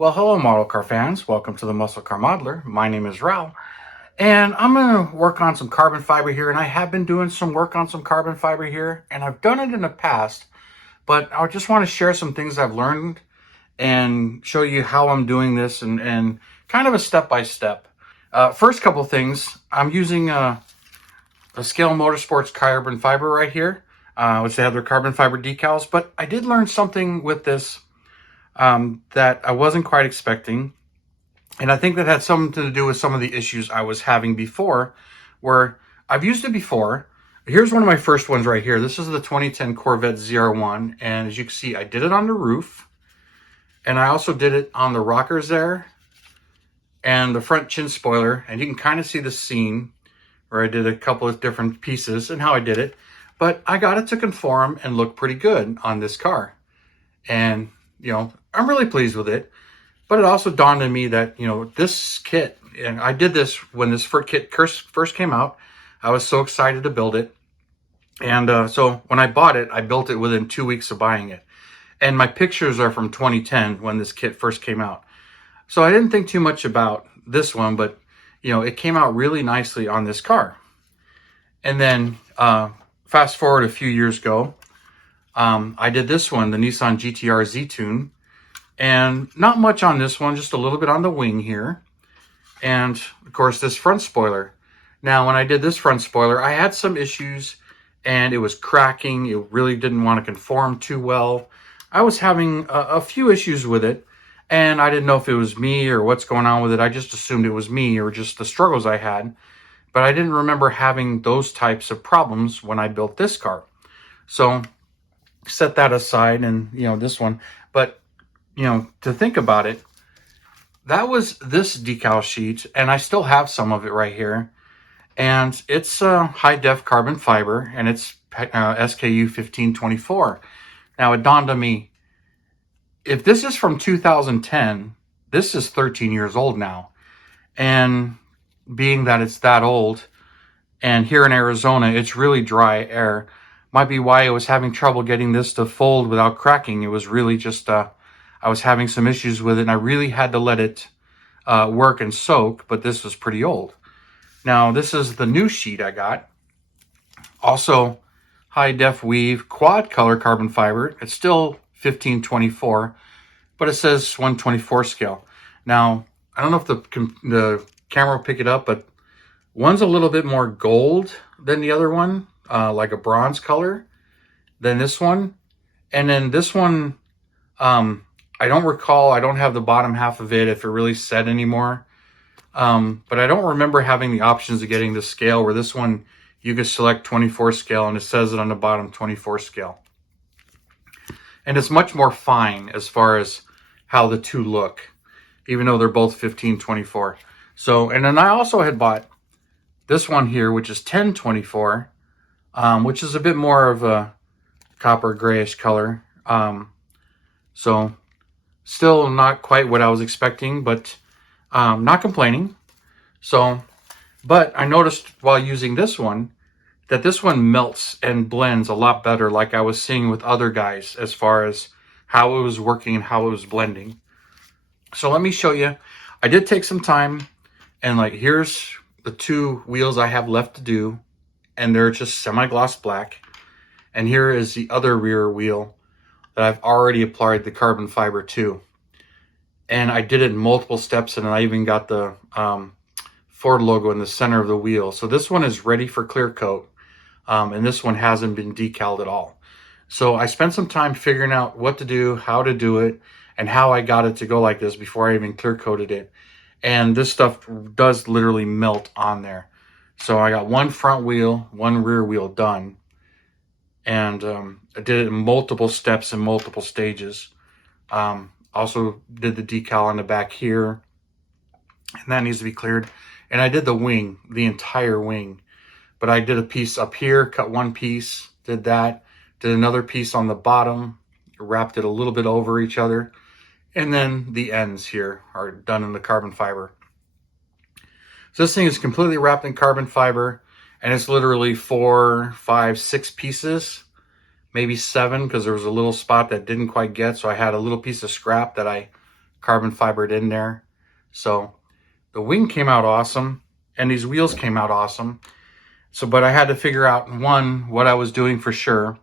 Well, hello, model car fans. Welcome to the Muscle Car Modeler. My name is Raul, and I'm going to work on some carbon fiber here. And I have been doing some work on some carbon fiber here, and I've done it in the past, but I just want to share some things I've learned and show you how I'm doing this and kind of a step-by-step. First couple things, I'm using a Scale Motorsports carbon fiber right here, which they have their carbon fiber decals, but I did learn something with this that I wasn't quite expecting. And I think that had something to do with some of the issues I was having before, where I've used it before. Here's one of my first ones right here. This is the 2010 Corvette ZR1. And as you can see, I did it on the roof. And I also did it on the rockers there and the front chin spoiler. And you can kind of see the seam where I did a couple of different pieces and how I did it. But I got it to conform and look pretty good on this car. And, you know, I'm really pleased with it. But it also dawned on me that, you know, this kit, and I did this when this kit first came out. I was so excited to build it. And so when I bought it, I built it within 2 weeks of buying it. And my pictures are from 2010 when this kit first came out. So I didn't think too much about this one, but, you know, it came out really nicely on this car. And then fast forward a few years ago, I did this one, the Nissan GTR Z-Tune. And not much on this one, just a little bit on the wing here. And, of course, this front spoiler. Now, when I did this front spoiler, I had some issues, and it was cracking. It really didn't want to conform too well. I was having a few issues with it, and I didn't know if it was me or what's going on with it. I just assumed it was me or just the struggles I had. But I didn't remember having those types of problems when I built this car. So, set that aside, and, you know, this one. But you know, to think about it, that was this decal sheet, and I still have some of it right here. And it's high def carbon fiber, and it's SKU 1524. Now, it dawned on me, if this is from 2010, this is 13 years old now. And being that it's that old, and here in Arizona, it's really dry air, might be why I was having trouble getting this to fold without cracking. It was really just I was having some issues with it, and I really had to let it work and soak, but this was pretty old. Now, this is the new sheet I got. Also, high def weave, quad color carbon fiber. It's still 1524, but it says 124 scale. Now, I don't know if the camera will pick it up, but one's a little bit more gold than the other one, like a bronze color than this one. And then this one, I don't recall, I don't have the bottom half of it if it really said anymore. But I don't remember having the options of getting the scale, where this one, you can select 24 scale and it says it on the bottom 24 scale. And it's much more fine as far as how the two look, even though they're both 1524. So, and then I also had bought this one here, which is 1024, which is a bit more of a copper grayish color. So still not quite what I was expecting, but not complaining. So, but I noticed while using this one that this one melts and blends a lot better, like I was seeing with other guys as far as how it was working and how it was blending. So let me show you. I did take some time, and like here's the two wheels I have left to do, and they're just semi-gloss black. And here is the other rear wheel that I've already applied the carbon fiber to. And I did it in multiple steps, and I even got the Ford logo in the center of the wheel. So this one is ready for clear coat, and this one hasn't been decaled at all. So I spent some time figuring out what to do, how to do it, and how I got it to go like this before I even clear coated it. And this stuff does literally melt on there. So I got one front wheel, one rear wheel done. And I did it in multiple steps and multiple stages. Also did the decal on the back here, and that needs to be cleared. And I did the wing, the entire wing. But I did a piece up here, cut one piece, did that, did another piece on the bottom, wrapped it a little bit over each other. And then the ends here are done in the carbon fiber. So this thing is completely wrapped in carbon fiber, and it's literally 4, 5, 6 pieces, maybe 7, because there was a little spot that didn't quite get, so I had a little piece of scrap that I carbon fibered in there. So the wing came out awesome, and these wheels came out awesome. So, but I had to figure out, one, what I was doing for sure,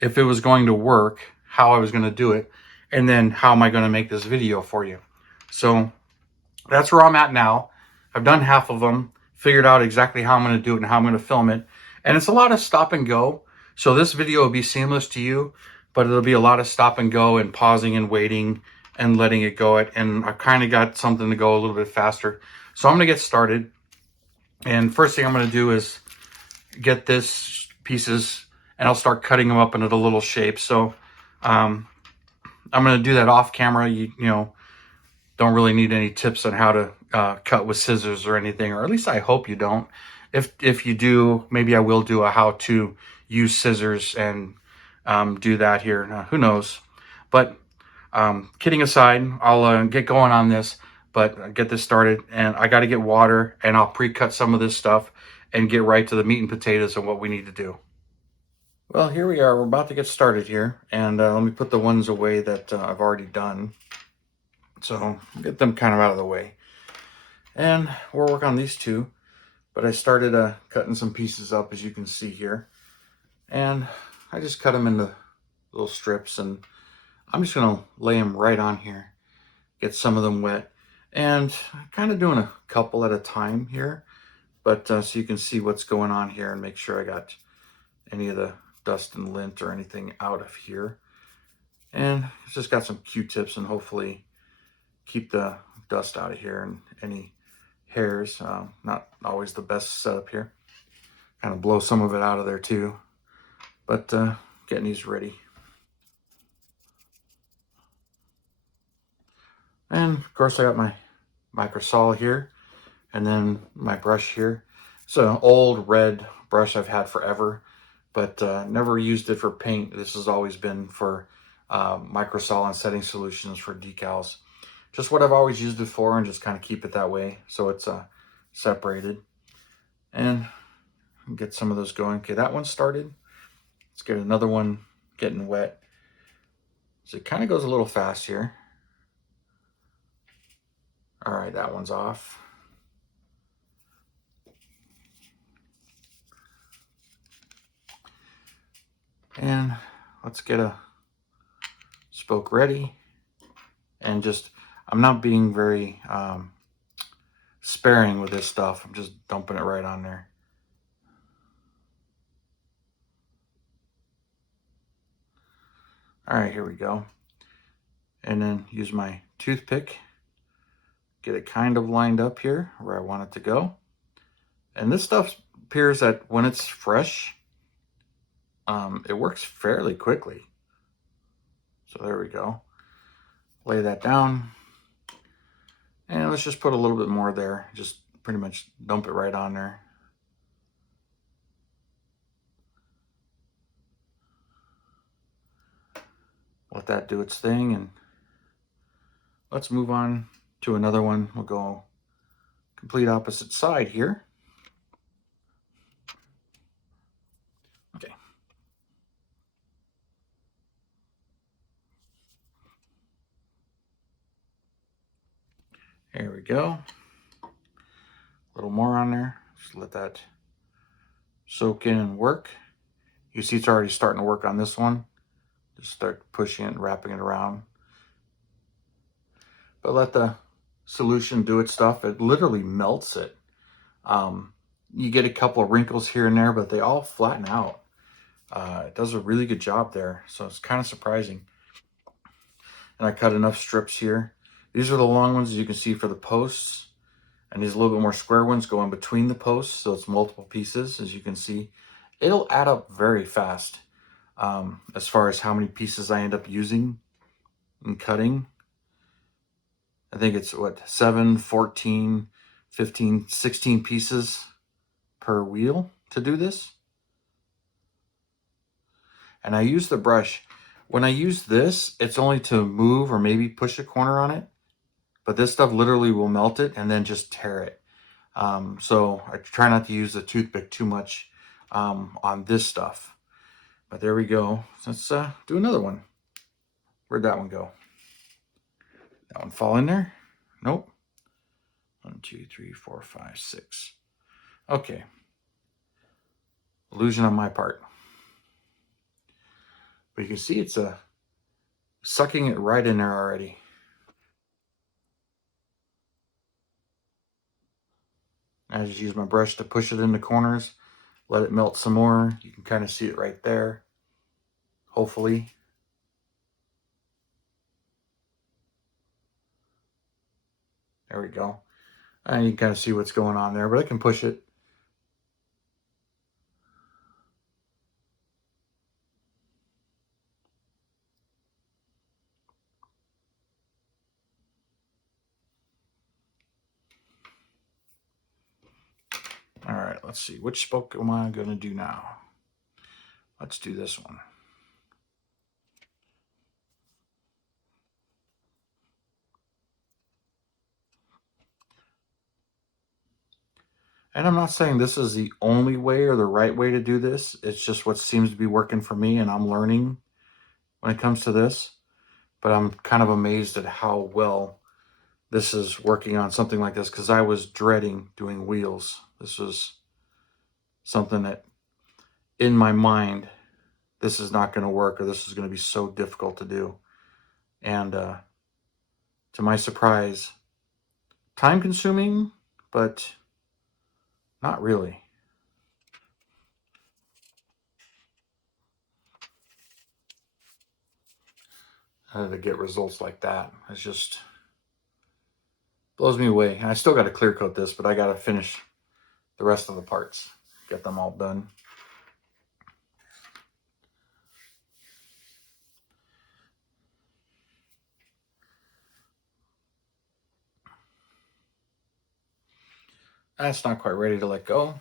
if it was going to work, how I was going to do it, and then how am I going to make this video for you. So that's where I'm at now. I've done half of them, figured out exactly how I'm going to do it and how I'm going to film it. And it's a lot of stop and go. So this video will be seamless to you, but it'll be a lot of stop and go and pausing and waiting and letting it go. And I've kind of got something to go a little bit faster. So I'm going to get started. And first thing I'm going to do is get this pieces, and I'll start cutting them up into the little shapes. So I'm going to do that off camera. You know, don't really need any tips on how to cut with scissors or anything, or at least I hope you don't. If you do, maybe I will do a how to use scissors and do that here. Who knows? But kidding aside, I'll get going on this, but get this started. And I got to get water, and I'll pre-cut some of this stuff and get right to the meat and potatoes and what we need to do. Well, here we are. We're about to get started here. And let me put the ones away that I've already done. So get them kind of out of the way. And we'll work on these two. But I started cutting some pieces up, as you can see here. And I just cut them into little strips. And I'm just going to lay them right on here. Get some of them wet. And kind of doing a couple at a time here. But so you can see what's going on here and make sure I got any of the dust and lint or anything out of here. And it's just got some Q-tips and hopefully keep the dust out of here and any hairs. Not always the best setup here. Kind of blow some of it out of there too. But getting these ready. And of course I got my microsaw here and then my brush here. It's an old red brush I've had forever, but never used it for paint. This has always been for microsaw and setting solutions for decals. Just what I've always used it for, and just kind of keep it that way so it's separated. And get some of those going. Okay, that one started. Let's get another one getting wet. So it kind of goes a little fast here. All right, that one's off. And let's get a spoke ready. And just, I'm not being very sparing with this stuff. I'm just dumping it right on there. All right, here we go. And then use my toothpick, get it kind of lined up here where I want it to go. And this stuff appears that when it's fresh, it works fairly quickly. So there we go. Lay that down. And let's just put a little bit more there. Just pretty much dump it right on there. Let that do its thing, and let's move on to another one. We'll go complete opposite side here. Okay. There we go. A little more on there. Just let that soak in and work. You see it's already starting to work on this one. Just start pushing it and wrapping it around. But let the solution do its stuff. It literally melts it. You get a couple of wrinkles here and there, but they all flatten out. It does a really good job there. So it's kind of surprising. And I cut enough strips here. These are the long ones, as you can see, for the posts. And these little bit more square ones go in between the posts. So it's multiple pieces, as you can see. It'll add up very fast as far as how many pieces I end up using and cutting. I think it's what, 7, 14, 15, 16 pieces per wheel to do this. And I use the brush. When I use this, it's only to move or maybe push a corner on it. But this stuff literally will melt it and then just tear it. So I try not to use the toothpick too much on this stuff. But there we go. Let's do another one. Where'd that one go? That one fall in there? Nope. 1, 2, 3, 4, 5, 6. Okay. Illusion on my part. But you can see it's sucking it right in there already. I just use my brush to push it in the corners, let it melt some more. You can kind of see it right there, hopefully. There we go. And you can kind of see what's going on there, but I can push it. All right, let's see. Which spoke am I going to do now? Let's do this one. And I'm not saying this is the only way or the right way to do this. It's just what seems to be working for me, and I'm learning when it comes to this. But I'm kind of amazed at how well this is working on something like this, because I was dreading doing wheels. This was something that in my mind, this is not going to work, or this is going to be so difficult to do. And to my surprise, time consuming, but not really. To get results like that, it's just blows me away. And I still got to clear coat this, but I got to finish the rest of the parts, get them all done. That's not quite ready to let go.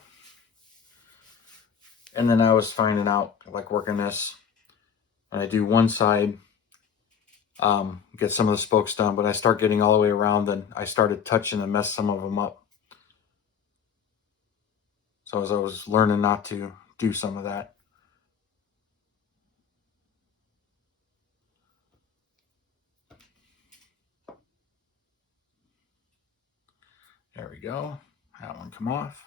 And then I was finding out, like working this, and I do one side, get some of the spokes done, but I start getting all the way around, and I started touching and mess some of them up. So as I was learning not to do some of that. There we go. That one come off.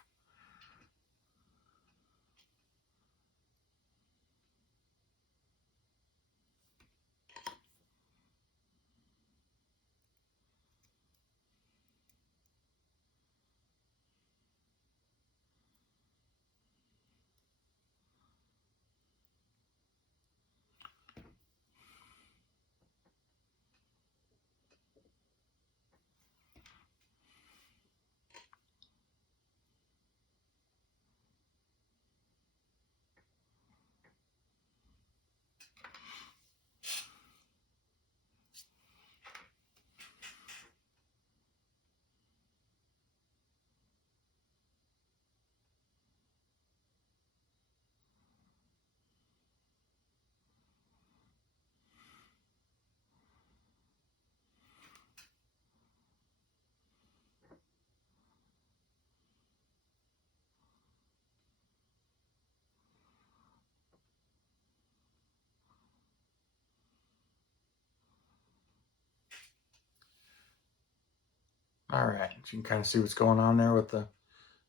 All right, so you can kind of see what's going on there with the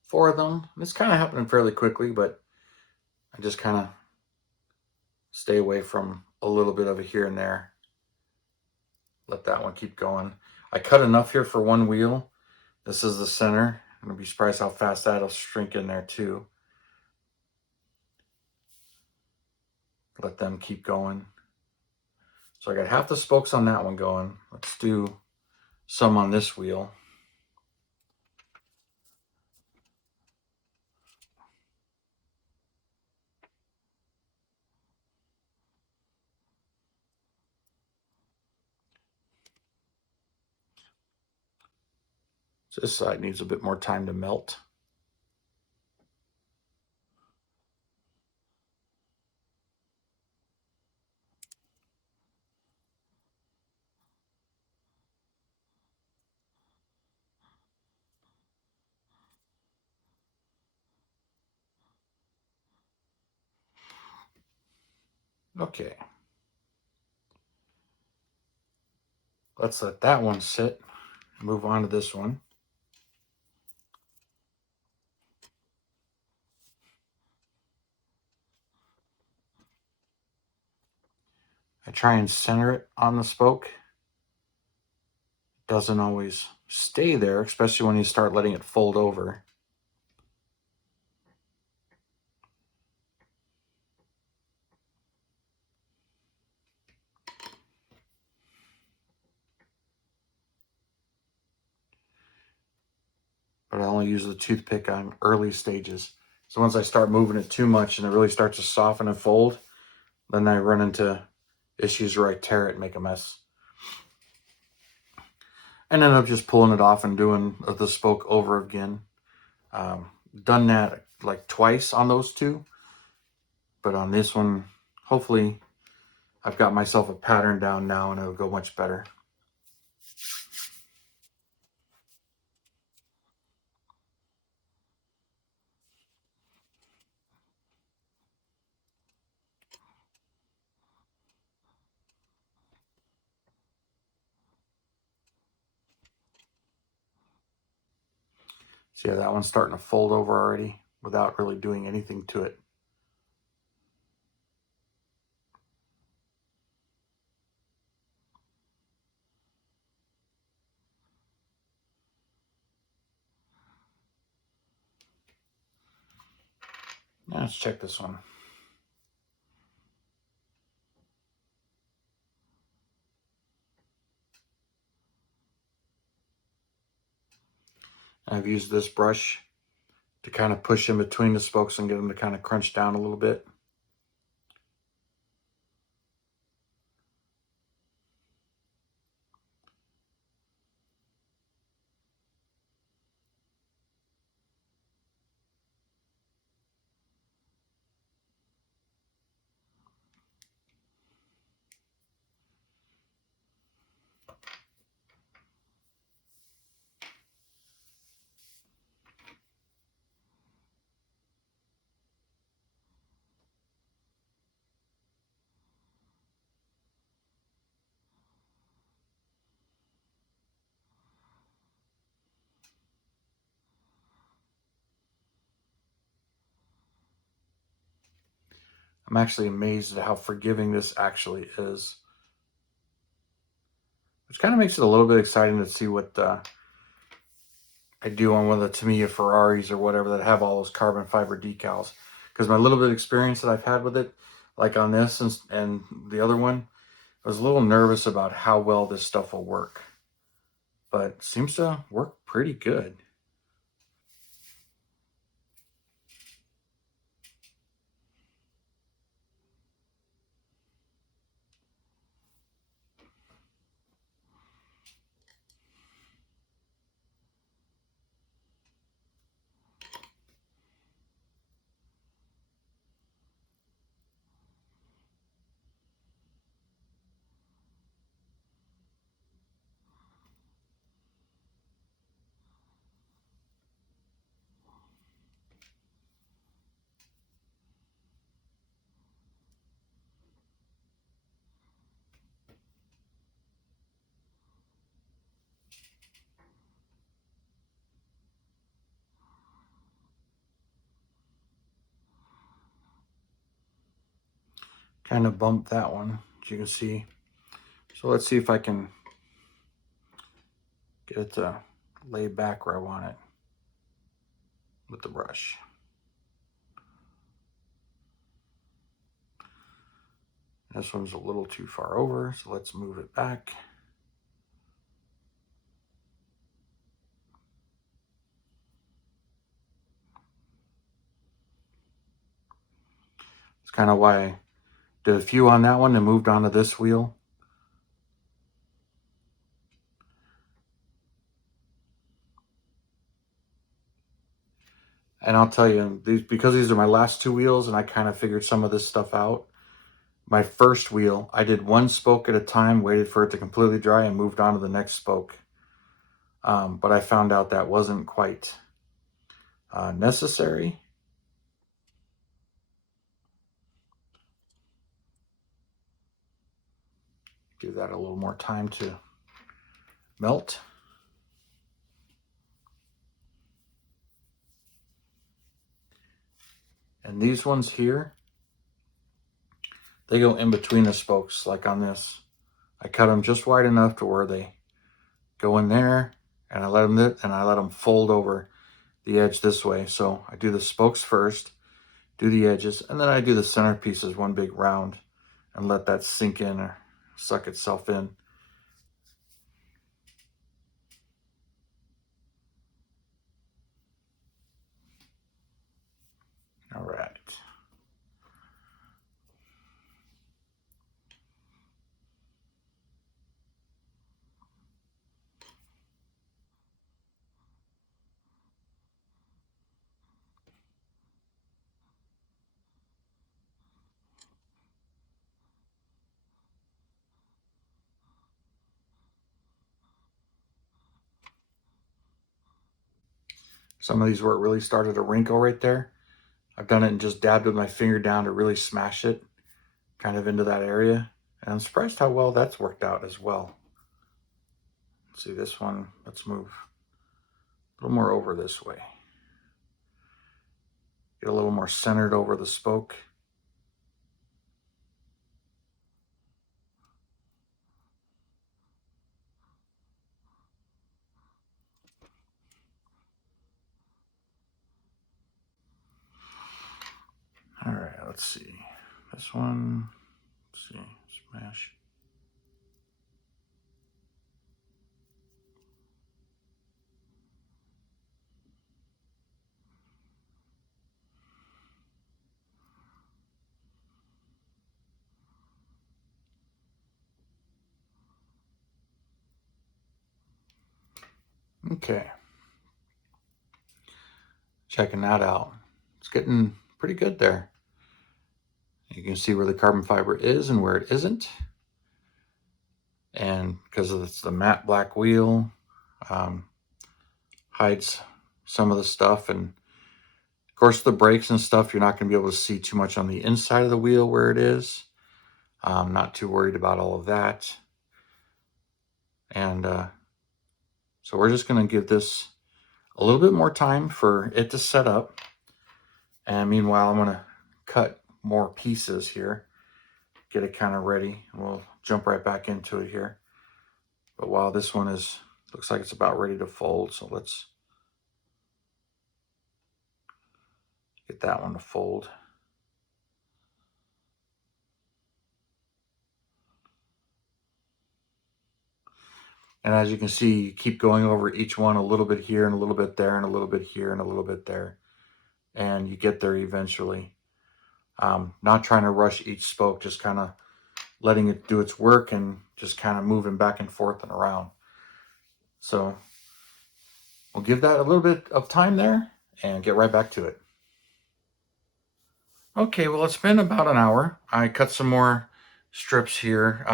4 of them. It's kind of happening fairly quickly, but I just kind of stay away from a little bit of it here and there. Let that one keep going. I cut enough here for one wheel. This is the center. I'm gonna be surprised how fast that'll shrink in there too. Let them keep going. So I got half the spokes on that one going. Let's do some on this wheel. So this side needs a bit more time to melt. Okay. Let's let that one sit. Move on to this one. I try and center it on the spoke. It doesn't always stay there, especially when you start letting it fold over. But I only use the toothpick on early stages. So once I start moving it too much and it really starts to soften and fold, then I run into issues where I tear it and make a mess. And end up just pulling it off and doing the spoke over again. Done that like twice on those two. But on this one, hopefully I've got myself a pattern down now and it'll go much better. So yeah, that one's starting to fold over already without really doing anything to it. Now let's check this one. I've used this brush to kind of push in between the spokes and get them to kind of crunch down a little bit. I'm actually amazed at how forgiving this actually is. Which kind of makes it a little bit exciting to see what I do on one of the Tamiya Ferraris or whatever that have all those carbon fiber decals. Because my little bit of experience that I've had with it, like on this and the other one, I was a little nervous about how well this stuff will work. But it seems to work pretty good. Kind of bumped that one, as you can see. So let's see if I can get it to lay back where I want it with the brush. This one's a little too far over, so let's move it back. It's kind of why I did a few on that one and moved on to this wheel. And I'll tell you, because these are my last two wheels and I kind of figured some of this stuff out, my first wheel, I did one spoke at a time, waited for it to completely dry and moved on to the next spoke. But I found out that wasn't quite necessary. Give that a little more time to melt. And these ones here, they go in between the spokes, like on this. I cut them just wide enough to where they go in there, and I let them fold over the edge this way. So I do the spokes first, do the edges, and then I do the centerpiece as one big round and let that sink in or suck itself in. All right. Some of these where it really started to wrinkle right there, I've done it and just dabbed with my finger down to really smash it kind of into that area. And I'm surprised how well that's worked out as well. Let's see this one, let's move a little more over this way. Get a little more centered over the spoke. All right, let's see. This one, let's see, smash. Okay. Checking that out. It's getting pretty good there. You can see where the carbon fiber is and where it isn't. And because it's the matte black wheel, hides some of the stuff. And of course, the brakes and stuff, you're not going to be able to see too much on the inside of the wheel where it is. I'm not too worried about all of that. And so we're just going to give this a little bit more time for it to set up. And meanwhile, I'm going to cut more pieces here, get it kind of ready. We'll jump right back into it here. But while this one looks like it's about ready to fold, so let's get that one to fold. And as you can see, you keep going over each one a little bit here and a little bit there and a little bit here and a little bit there. And you get there eventually. Not trying to rush each spoke, just kind of letting it do its work and just kind of moving back and forth and around. So we'll give that a little bit of time there and get right back to it. Okay, well, it's been about an hour. I cut some more strips here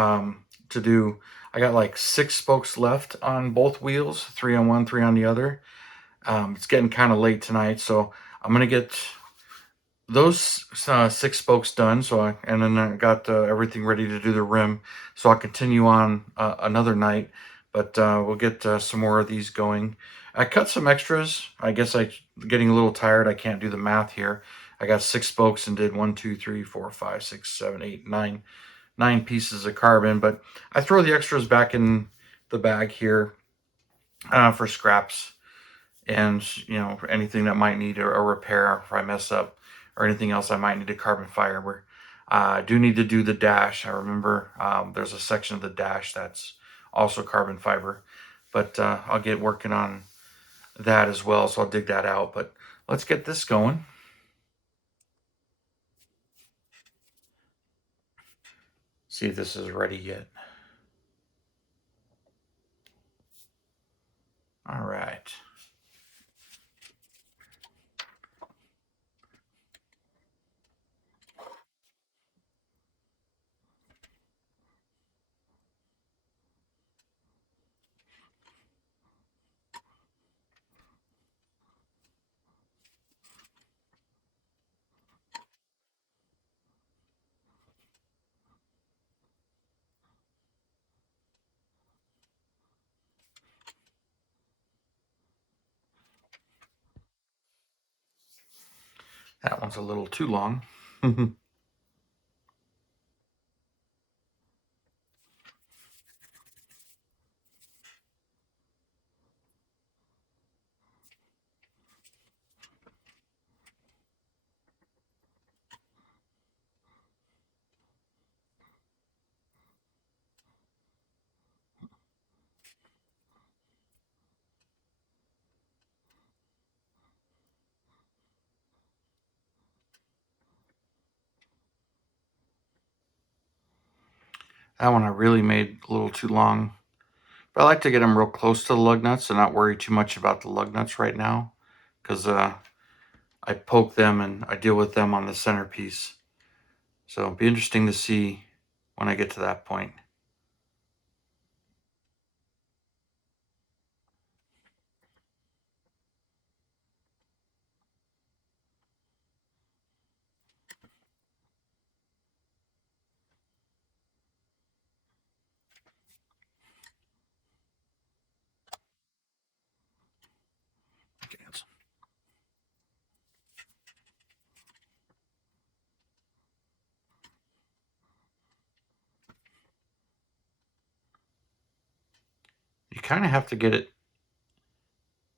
to do. I got like 6 spokes left on both wheels, 3 on one, 3 on the other. It's getting kind of late tonight, so I'm gonna get those 6 spokes done. And then I got everything ready to do the rim, so I'll continue on another night. But we'll get some more of these going. I cut some extras. I guess I'm getting a little tired. I can't do the math here. I got 6 spokes and did 1, 2, 3, 4, 5, 6, 7, 8, 9 pieces of carbon. But I throw the extras back in the bag here for scraps and anything that might need a repair if I mess up, or anything else I might need a carbon fiber. I do need to do the dash. I remember there's a section of the dash that's also carbon fiber, but I'll get working on that as well, so I'll dig that out. But let's get this going. See if this is ready yet. All right. That one's a little too long. That one I really made a little too long. But I like to get them real close to the lug nuts and not worry too much about the lug nuts right now, because I poke them and I deal with them on the centerpiece. So it'll be interesting to see when I get to that point. You kind of have to get it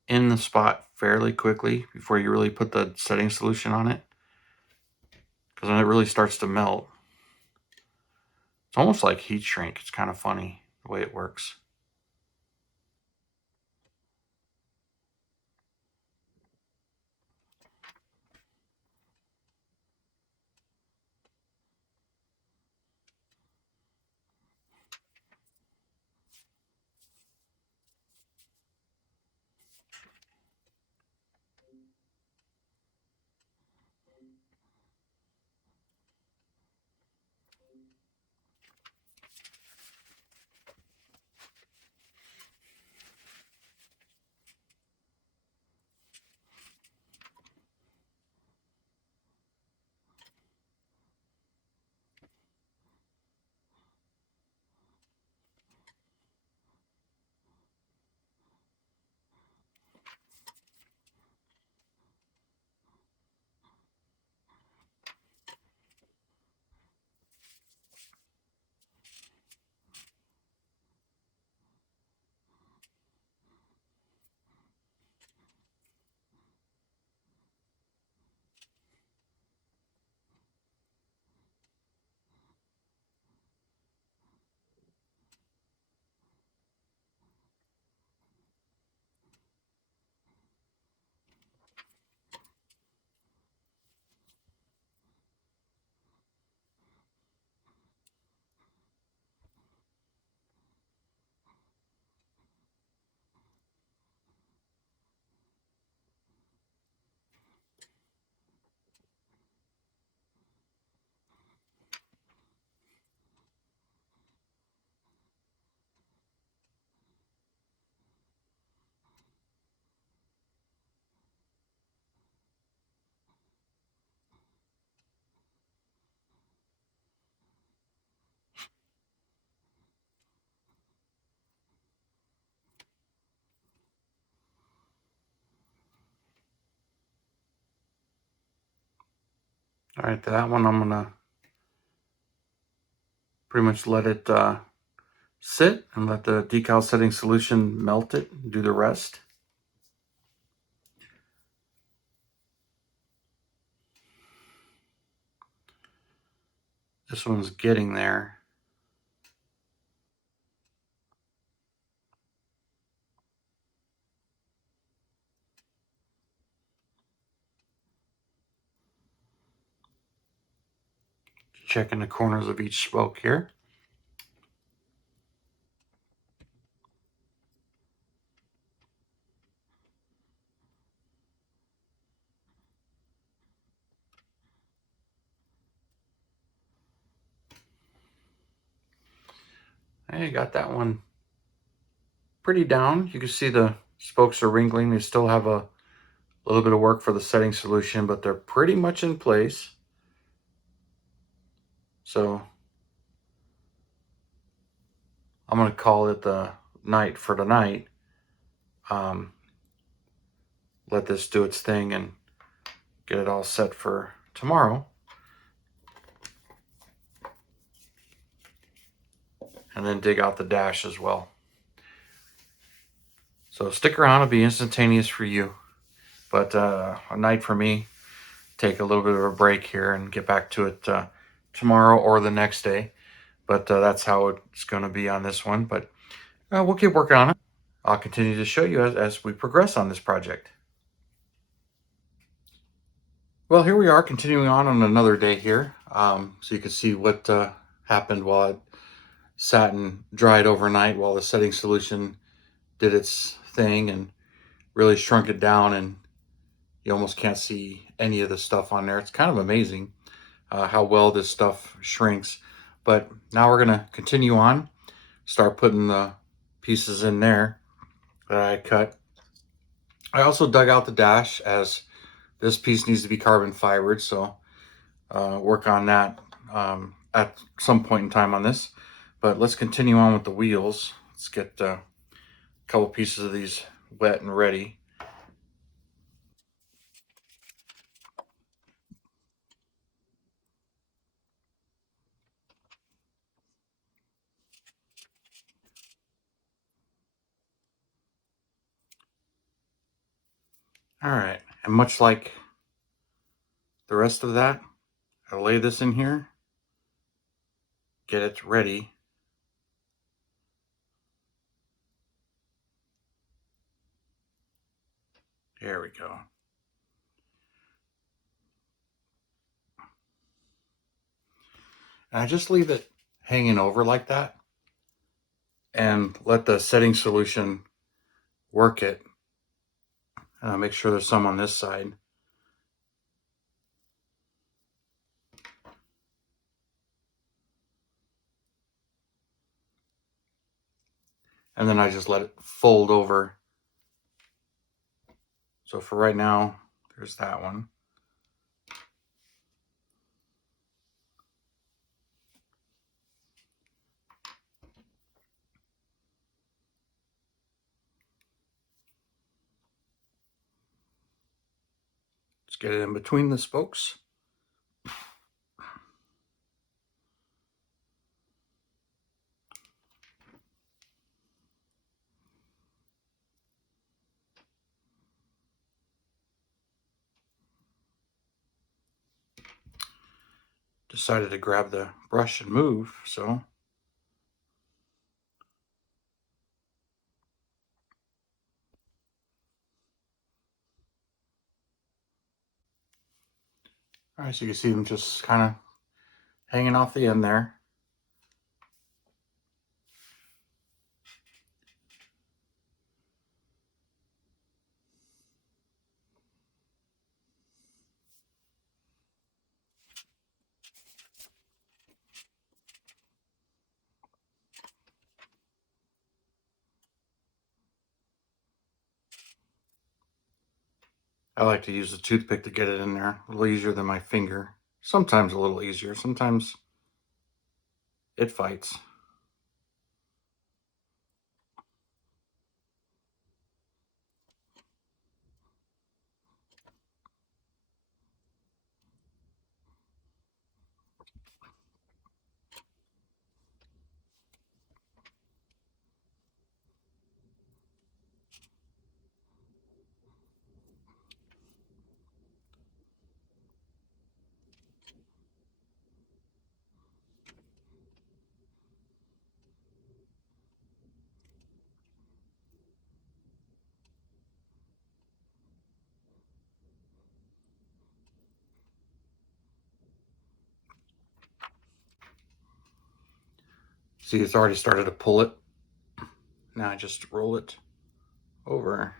in the spot fairly quickly before you really put the setting solution on it, because then it really starts to melt. It's almost like heat shrink. It's kind of funny the way it works. All right, that one I'm gonna pretty much let it sit and let the decal setting solution melt it and do the rest. This one's getting there. Checking the corners of each spoke here. Hey, got that one pretty down. You can see the spokes are wrinkling. They still have a little bit of work for the setting solution, but they're pretty much in place. So I'm going to call it the night for tonight. Let this do its thing and get it all set for tomorrow. And then dig out the dash as well. So stick around, it'll be instantaneous for you. But a night for me, take a little bit of a break here and get back to it tomorrow or the next day. But that's how it's going to be on this one. But we'll keep working on it. I'll continue to show you as we progress on this project. Well, here we are continuing on another day here. So you can see what happened while it sat and dried overnight while the setting solution did its thing and really shrunk it down, and you almost can't see any of the stuff on there. It's kind of amazing how well this stuff shrinks. But now we're going to continue on, start putting the pieces in there that I cut. I also dug out the dash, as this piece needs to be carbon fibered, so work on that at some point in time on this. But let's continue on with the wheels. Let's get a couple pieces of these wet and ready. All right, and much like the rest of that, I'll lay this in here, get it ready. There we go. And I just leave it hanging over like that and let the setting solution work it. And I'll make sure there's some on this side. And then I just let it fold over. So for right now, there's that one. Let's get it in between the spokes. Decided to grab the brush and move, so all right, so you can see them just kind of hanging off the end there. I like to use the toothpick to get it in there. A little easier than my finger. Sometimes a little easier. Sometimes it fights. See, it's already started to pull it. Now I just roll it over.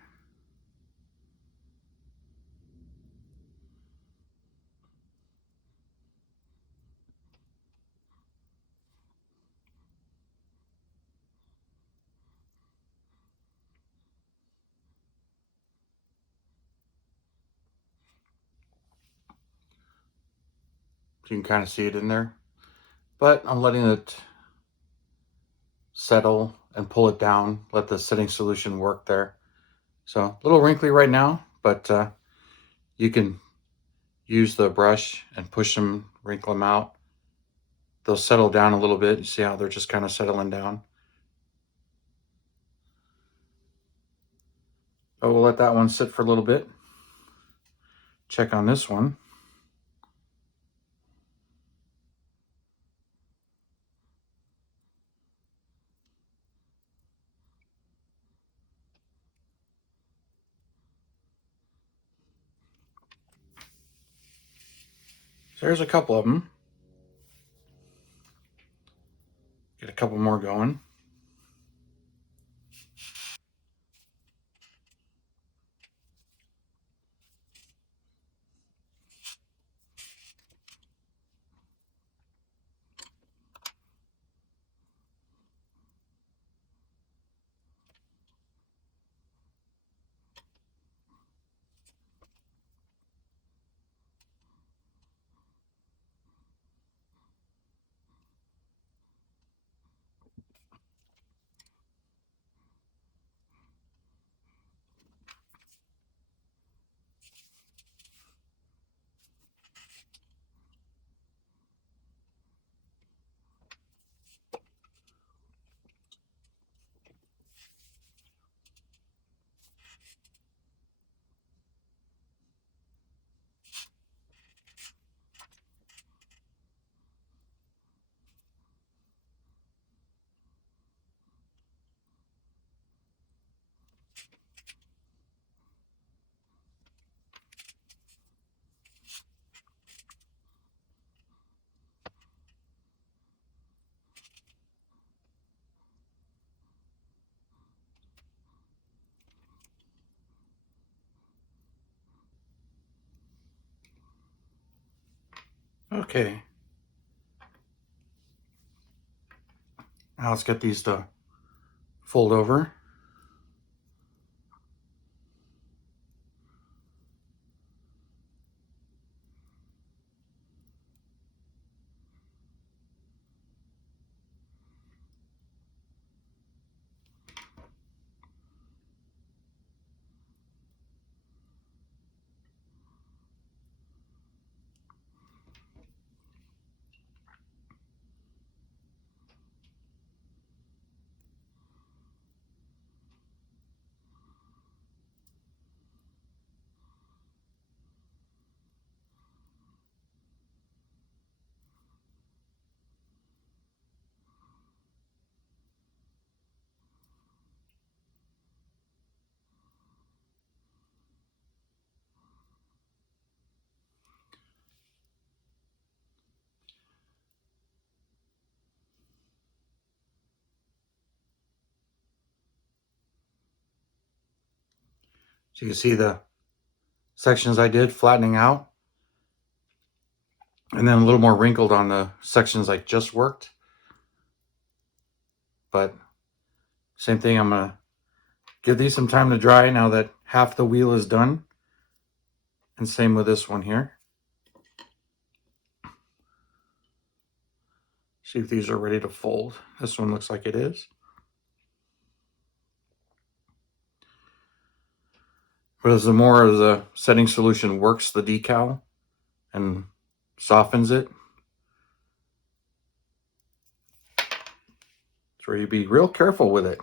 So you can kind of see it in there. But I'm letting it settle and pull it down. Let the setting solution work there. So a little wrinkly right now, but you can use the brush and push them, wrinkle them out, they'll settle down a little bit. You see how they're just kind of settling down. Oh, we'll let that one sit for a little bit. Check on this one. So there's a couple of them. Get a couple more going. Okay. Now let's get these to fold over. So you can see the sections I did flattening out, and then a little more wrinkled on the sections I just worked. But same thing, I'm gonna give these some time to dry now that half the wheel is done. And same with this one here. See if these are ready to fold. This one looks like it is. But as the more of the setting solution works the decal and softens it, it's where you be real careful with it.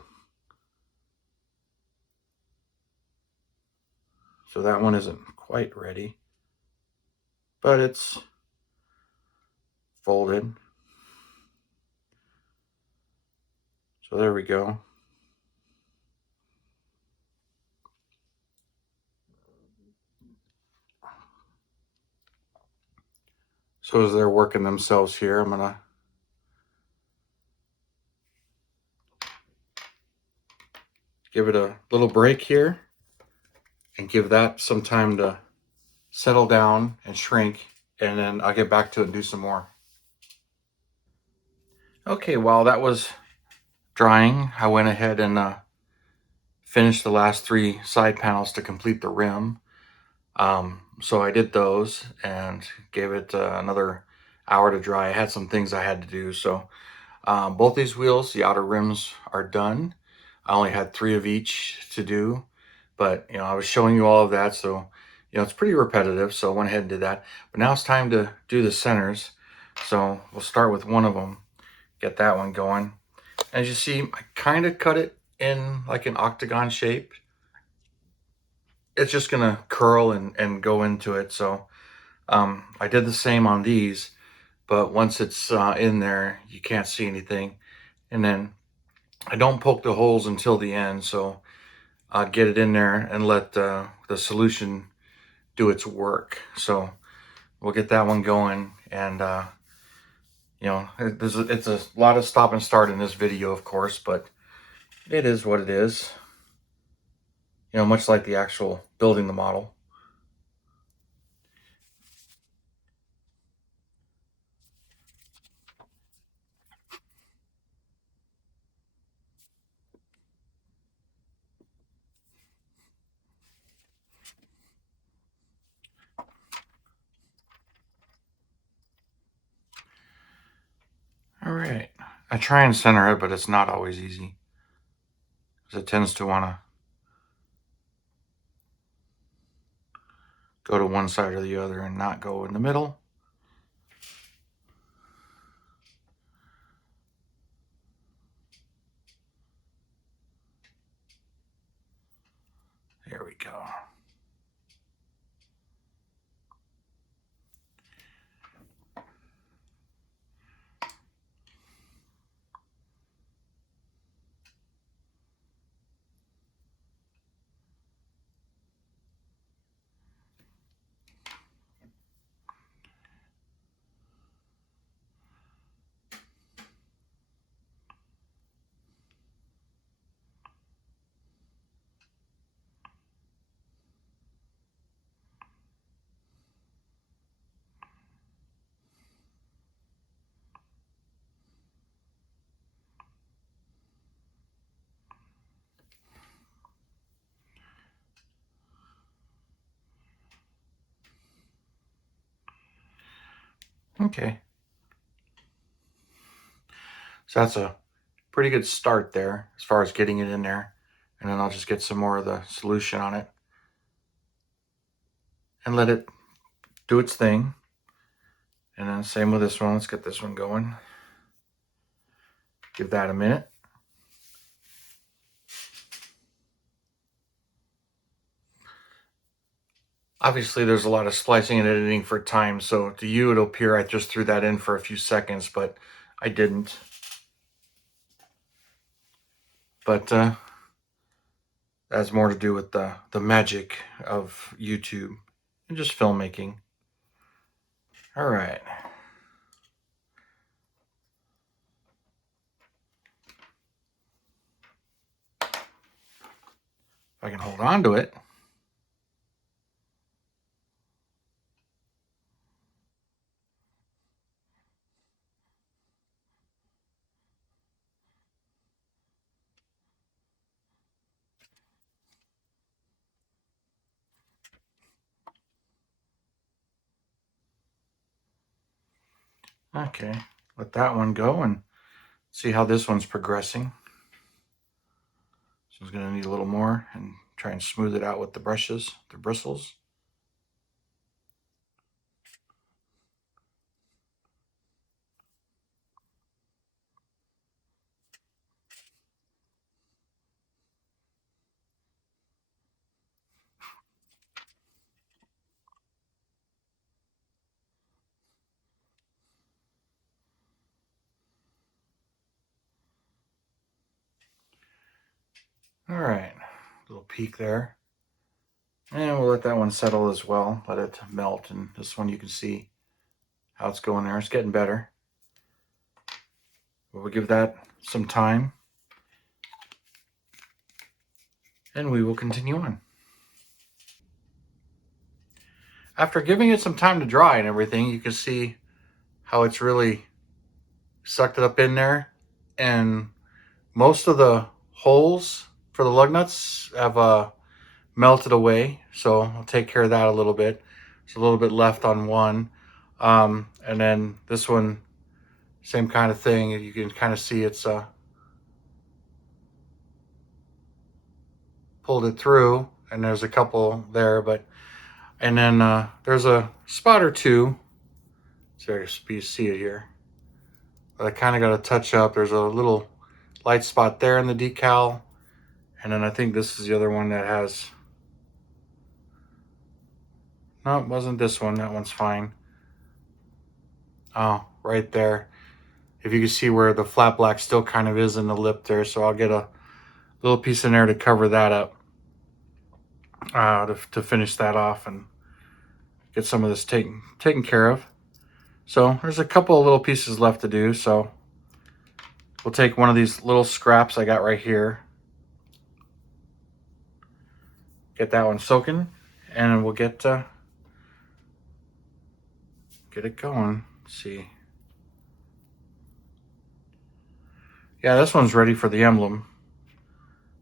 So that one isn't quite ready, but it's folded. So there we go. So as they're working themselves here, I'm gonna give it a little break here and give that some time to settle down and shrink, and then I'll get back to it and do some more. Okay, while that was drying, I went ahead and finished the last 3 side panels to complete the rim. So I did those and gave it another hour to dry. I had some things I had to do. So both these wheels, the outer rims are done. I only had 3 of each to do, but I was showing you all of that. So it's pretty repetitive, so I went ahead and did that. But now it's time to do the centers. So we'll start with one of them, get that one going. As you see, I kind of cut it in like an octagon shape. It's just gonna curl and go into it. So I did the same on these, but once it's in there, you can't see anything. And then I don't poke the holes until the end, so I'll get it in there and let the solution do its work. So we'll get that one going. And it's a lot of stop and start in this video, of course, but it is what it is. Much like the actual building the model. All right. I try and center it, but it's not always easy, because it tends to want to go to one side or the other and not go in the middle. There we go. Okay. So that's a pretty good start there as far as getting it in there. And then I'll just get some more of the solution on it and let it do its thing. And then same with this one. Let's get this one going. Give that a minute. Obviously, there's a lot of splicing and editing for time, so to you it'll appear I just threw that in for a few seconds, but I didn't. But that has more to do with the magic of YouTube and just filmmaking. All right. If I can hold on to it. Okay, let that one go and see how this one's progressing. So it's going to need a little more, and try and smooth it out with the brushes, the bristles. All right, little peak there. And we'll let that one settle as well, let it melt. And this one you can see how it's going there. It's getting better. We'll give that some time, and we will continue on. After giving it some time to dry and everything, you can see how it's really sucked it up in there. And most of the holes for the lug nuts have melted away. So I'll take care of that a little bit. There's a little bit left on one. And then this one, same kind of thing. You can kind of see it's pulled it through, and there's a couple there, but And then there's a spot or two, so you see it here, but I kind of got to touch up. There's a little light spot there in the decal, and then I think this is the other one that has, no, it wasn't this one, that one's fine. Oh, right there. If you can see where the flat black still kind of is in the lip there, so I'll get a little piece in there to cover that up, to finish that off and get some of this taken care of. So there's a couple of little pieces left to do, so we'll take one of these little scraps I got right here, get that one soaking, and we'll get it going. Let's see. Yeah, this one's ready for the emblem,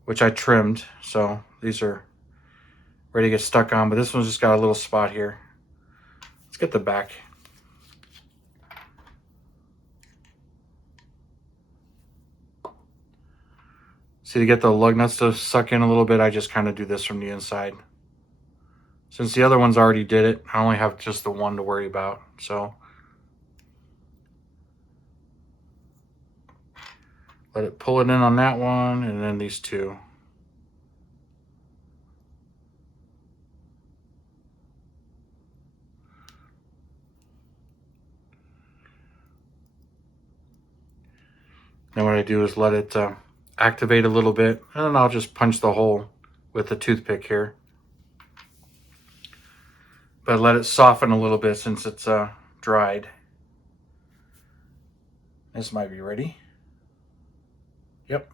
which I trimmed, so these are ready to get stuck on, but this one's just got a little spot here. Let's get the back. See, to get the lug nuts to suck in a little bit, I just kind of do this from the inside. Since the other ones already did it, I only have just the one to worry about, so let it pull it in on that one, and then these two. Then what I do is let it activate a little bit, and then I'll just punch the hole with the toothpick here. But let it soften a little bit since it's dried. This might be ready. Yep.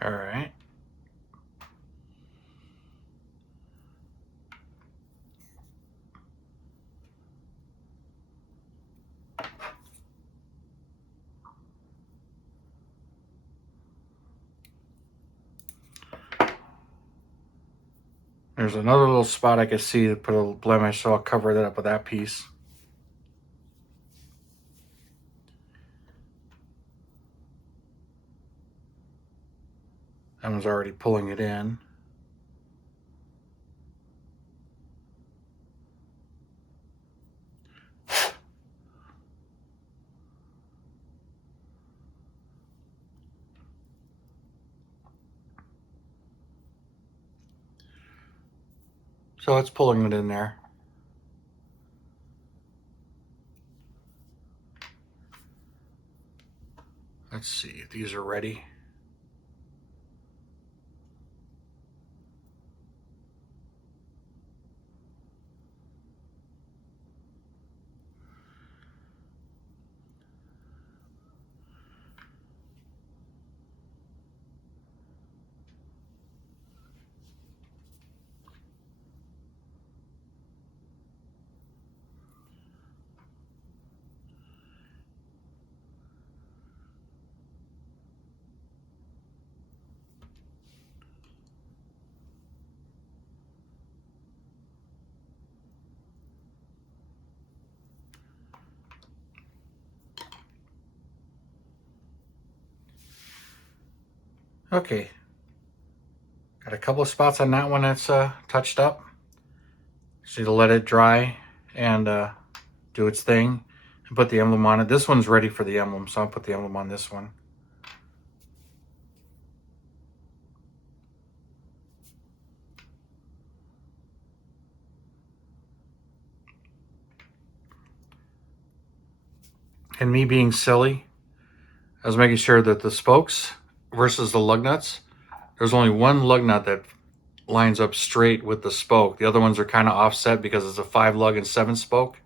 All right. There's another little spot I can see to put a little blemish, so I'll cover that up with that piece. That one's already pulling it in. So it's pulling it in there. Let's see if these are ready. Okay, got a couple of spots on that one that's touched up. So to let it dry and do its thing and put the emblem on it. This one's ready for the emblem, so I'll put the emblem on this one. And me being silly, I was making sure that the spokes versus the lug nuts, there's only one lug nut that lines up straight with the spoke. The other ones are kind of offset because it's a 5 lug and 7 spoke.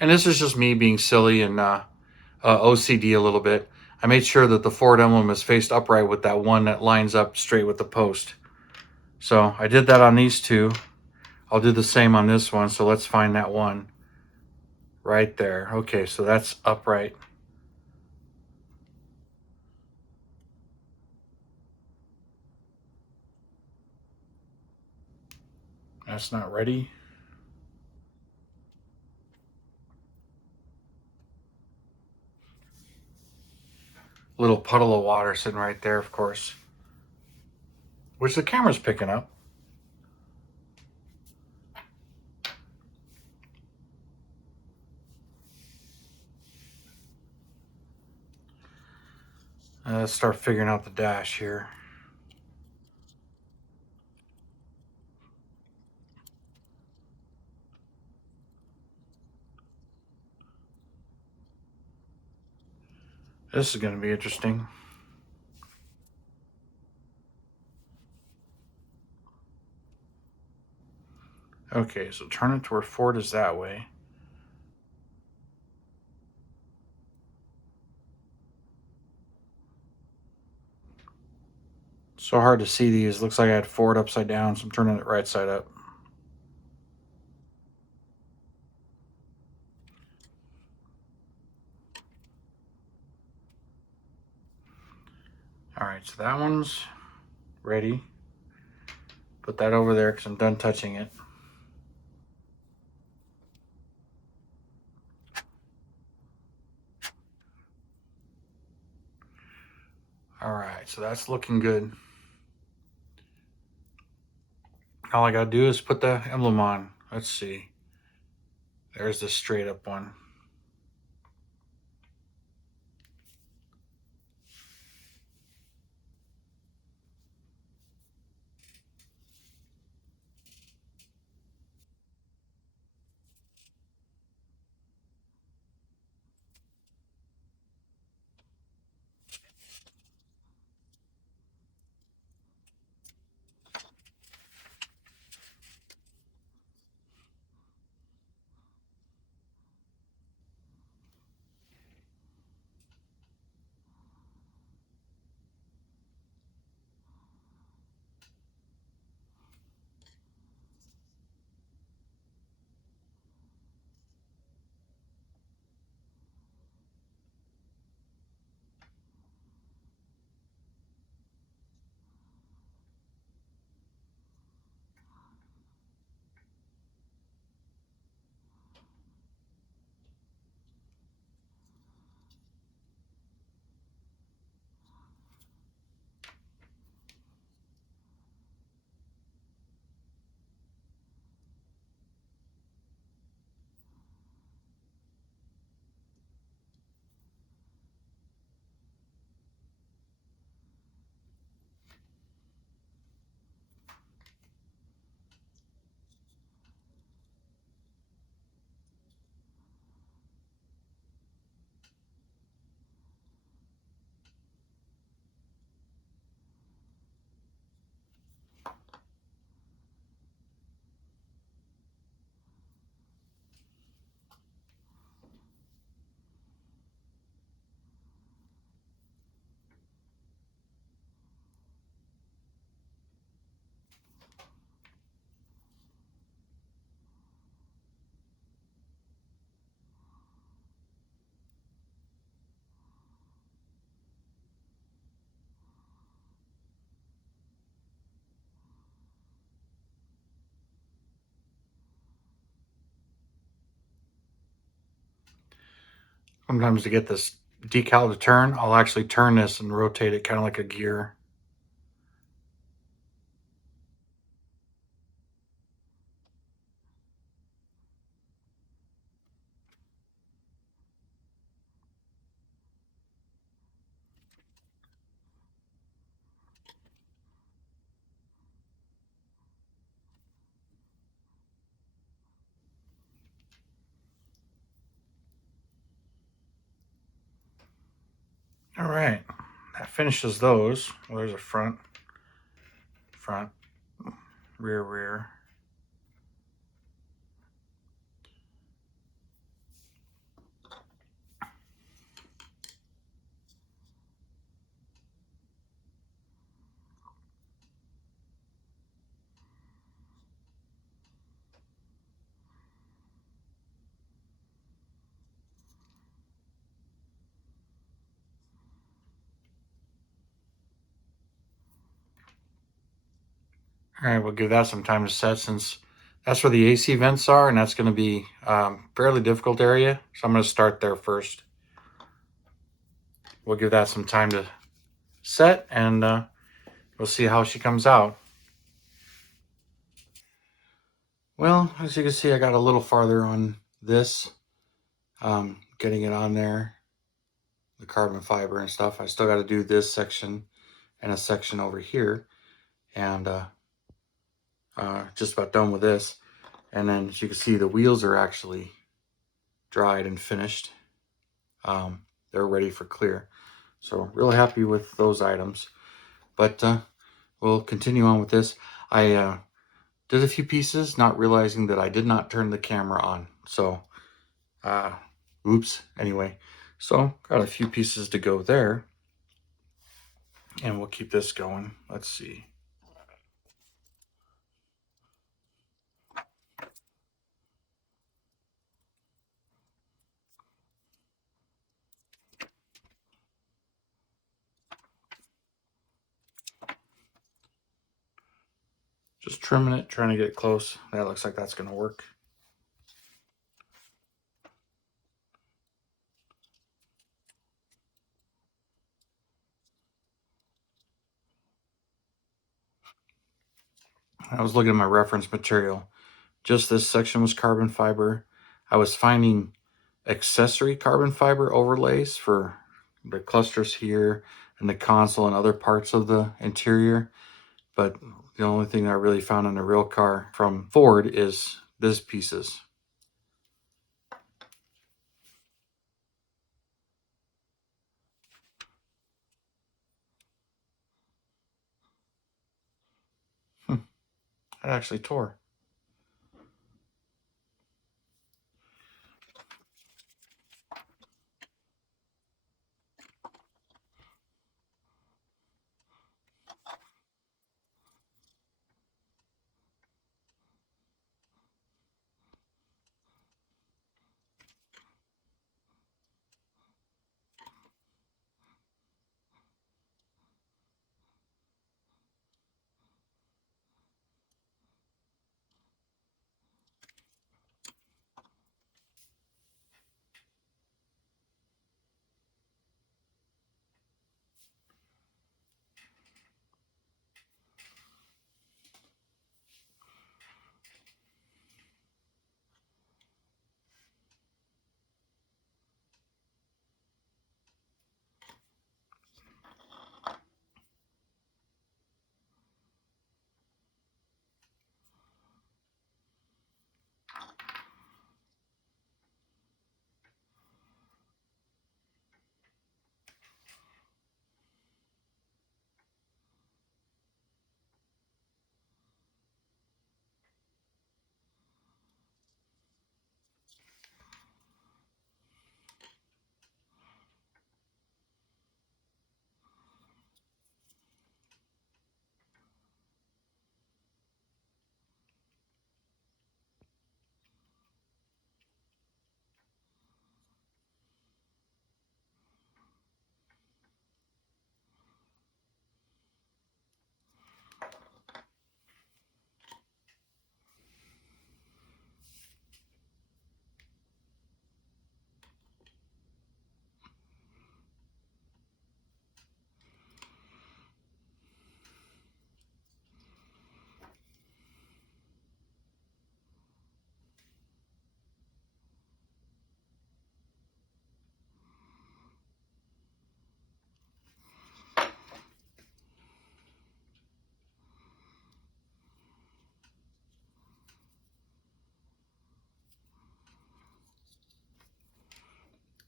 And this is just me being silly and OCD a little bit. I made sure that the Ford emblem is faced upright with that one that lines up straight with the post. So I did that on these two. I'll do the same on this one. So let's find that one right there. Okay, so that's upright. That's not ready. Little puddle of water sitting right there, of course, which the camera's picking up. Let's start figuring out the dash here. This is going to be interesting. Okay, so turn it to where Ford is that way. So hard to see these. Looks like I had Ford upside down, so I'm turning it right side up. All right, so that one's ready. Put that over there because I'm done touching it. All right, so that's looking good. All I gotta do is put the emblem on. Let's see. There's the straight up one. Sometimes to get this decal to turn, I'll actually turn this and rotate it kind of like a gear. All right, that finishes those. Well, there's a front, rear. All right, we'll give that some time to set since that's where the AC vents are, and that's going to be fairly difficult area. So I'm going to start there first. We'll give that some time to set, and we'll see how she comes out. Well, as you can see, I got a little farther on this, getting it on there, the carbon fiber and stuff. I still got to do this section and a section over here, and just about done with this. And then as you can see, the wheels are actually dried and finished. They're ready for clear. So really happy with those items. But we'll continue on with this. I did a few pieces, not realizing that I did not turn the camera on. So, oops, anyway. So got a few pieces to go there. And we'll keep this going. Let's see. Just trimming it, trying to get close. That looks like that's going to work. I was looking at my reference material. Just this section was carbon fiber. I was finding accessory carbon fiber overlays for the clusters here and the console and other parts of the interior. But the only thing I really found in a real car from Ford is this pieces. It actually tore.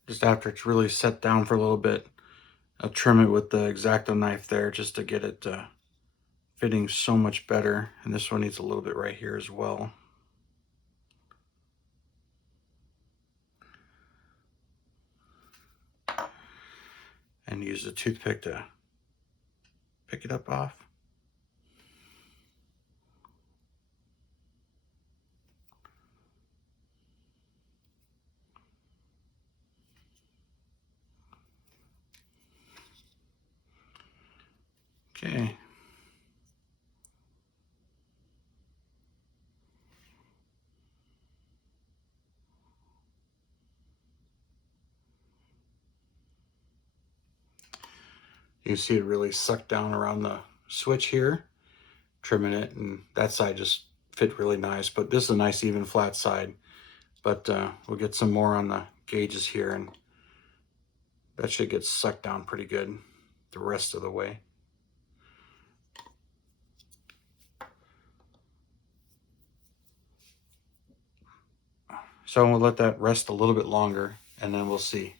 Just after it's really set down for a little bit, I'll trim it with the X-Acto knife there just to get it fitting so much better. And this one needs a little bit right here as well. And use the toothpick to pick it up off. Okay. You see it really sucked down around the switch here, trimming it, and that side just fit really nice. But this is a nice even flat side. But we'll get some more on the gauges here, and that should get sucked down pretty good the rest of the way. So we'll let that rest a little bit longer, and then we'll see.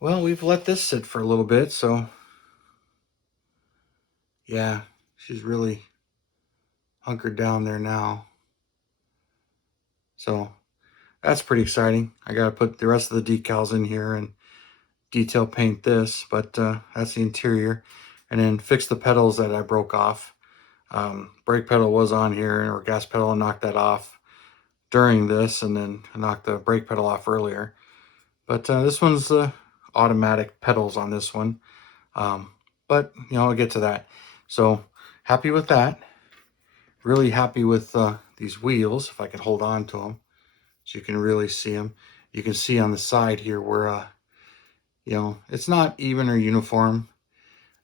Well, we've let this sit for a little bit, so yeah, she's really hunkered down there now. So that's pretty exciting. I got to put the rest of the decals in here and detail paint this, but that's the interior. And then fix the pedals that I broke off. Brake pedal was on here, or gas pedal, and knocked that off during this, and then I knocked the brake pedal off earlier. But this one's automatic pedals on this one. But, you know, I'll get to that. So happy with that. Really happy with these wheels, if I can hold on to them so you can really see them. You can see on the side here where, you know, it's not even or uniform.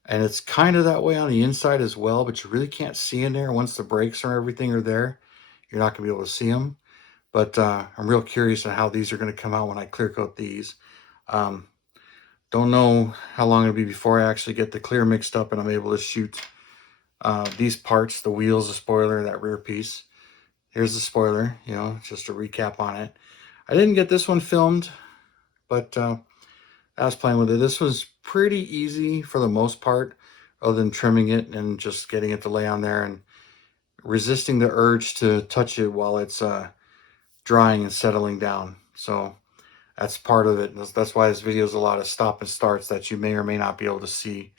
And it's kind of that way on the inside as well, but you really can't see in there. Once the brakes or everything are there, you're not going to be able to see them. But I'm real curious on how these are going to come out when I clear coat these. Don't know how long it'll be before I actually get the clear mixed up and I'm able to shoot these parts, the wheels, the spoiler, that rear piece. Here's the spoiler, you know, just a recap on it. I didn't get this one filmed, but I was playing with it. This was pretty easy for the most part, other than trimming it and just getting it to lay on there and resisting the urge to touch it while it's drying and settling down. So that's part of it. That's why this video is a lot of stop and starts that you may or may not be able to see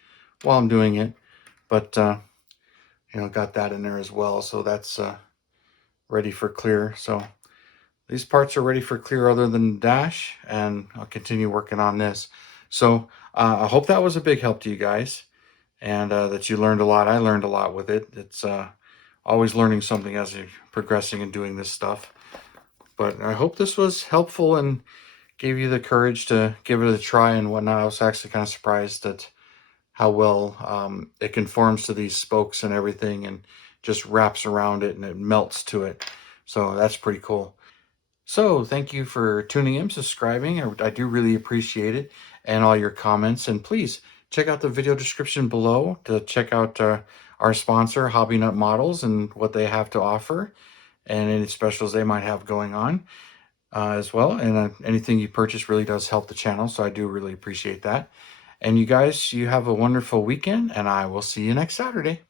while I'm doing it. But, you know, got that in there as well. So that's ready for clear. So these parts are ready for clear other than the dash, and I'll continue working on this. So I hope that was a big help to you guys, and that you learned a lot. I learned a lot with it. It's always learning something as you're progressing and doing this stuff. But I hope this was helpful and gave you the courage to give it a try and whatnot. I was actually kind of surprised at how well it conforms to these spokes and everything, and just wraps around it and it melts to it. So that's pretty cool. So thank you for tuning in, subscribing. I do really appreciate it, and all your comments. And please check out the video description below to check out our sponsor, Hobby Nut Models, and what they have to offer, and any specials they might have going on as well. And anything you purchase really does help the channel, so I do really appreciate that. And you guys, you have a wonderful weekend, and I will see you next Saturday.